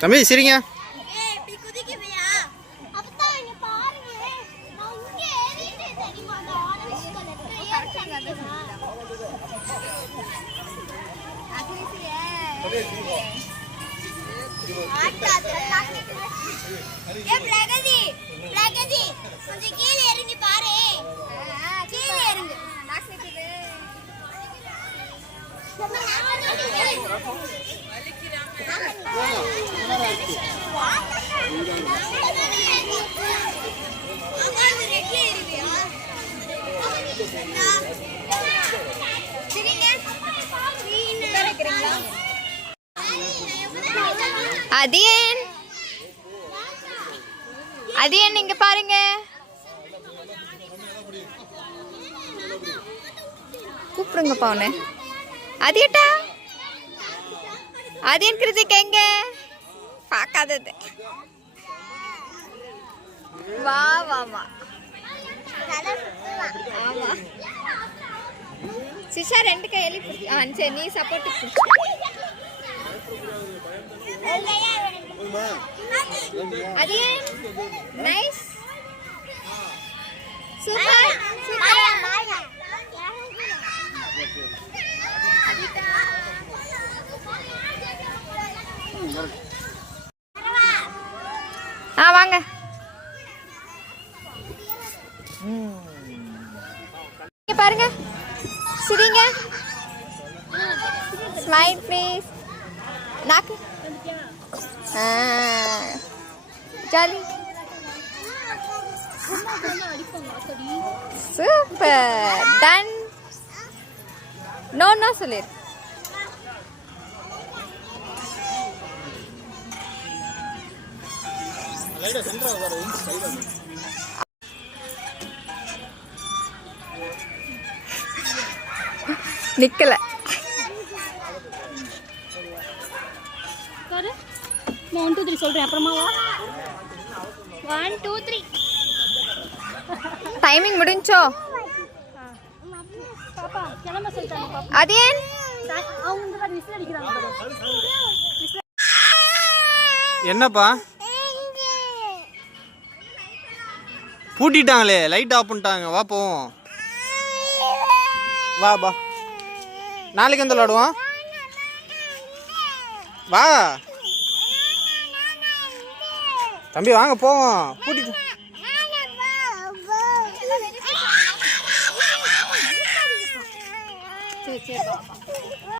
தம்பி சரிங்க. கொஞ்சம் கீழே இறங்கி பாரு. கீழே இறங்கு. அதியன் நீங்க பாருங்க. கூப்பிடுங்க பவுனு. அதியட்டா அதியன் கிருத்திக் எங்க பார்க்காதது. வா வாமா. ஆமா சிஷா ரெண்டு கையில சரி நீ support. Athiyan nice super super. வாங்க. பாருங்க சிரிங்க. Smile please. நாக்கு jolly. Super done. No no சொல்லிரு. நிக்கல. 1 2 3 சொல்றேன் அப்புறமா வா. 1 2 3. டைமிங் முடிஞ்சோ? பாப்பா கிளம்ப சொல்லிட்டாங்க பாப்பா. அதியன் அவங்க வந்து விசில் அடிக்குறாங்க. என்னப்பா பூட்டிட்டாங்களே, லைட் ஆஃப் பண்ணிட்டாங்க. வா போவோம். வா பா. நாளைக்கு வந்து விளாடுவோம். வா தம்பி வாங்க போவோம். பூட்டிட்டு சரி சரி.